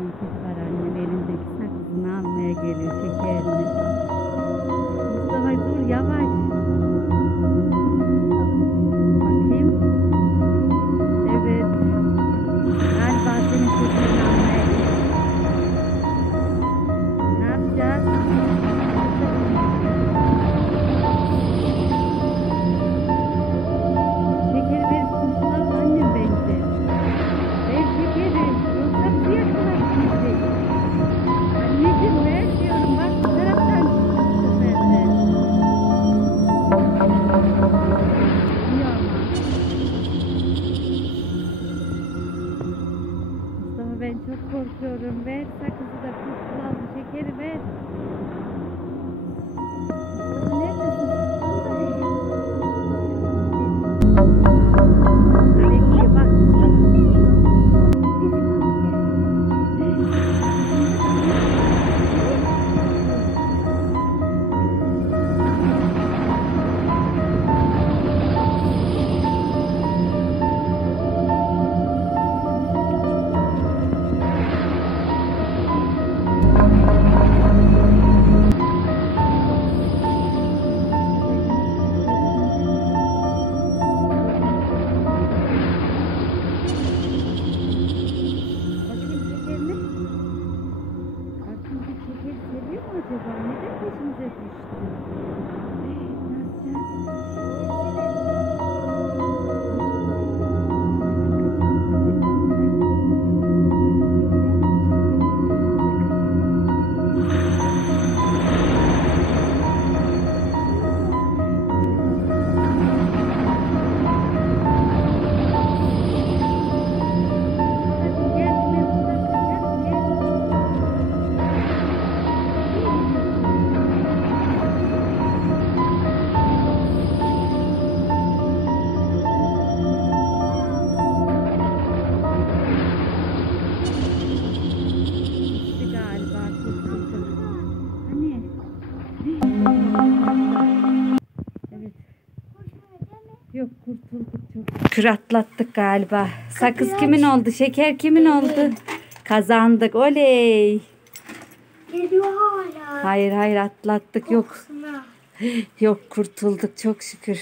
Tontik var annem elindeki sakızını almaya geliyor şekerini. Mustafa dur yavaş. Bakayım. Evet. Galiba senin şekerini almaya geliyor. Ne yapacağız? Şekeri verip kurtulalım annem bence. Ver şekeri. Yoksa bizi yakalar bizi. Anneciğim ver diyorum. Bak bu taraftan çıktı bu sefer de. İyi ama. Mustafa ben çok korkuyorum. Ver sakızı da kurtulalım. Şekeri ver. Neredesin? Bekliyor bak. Acaba neden peşimize düştü? Ne Yok kurtulduk çok şükür atlattık galiba. Sakız kimin oldu? Şeker kimin oldu? Kazandık. Oley. Geliyor hala. Hayır atlattık yok. Yok kurtulduk çok şükür.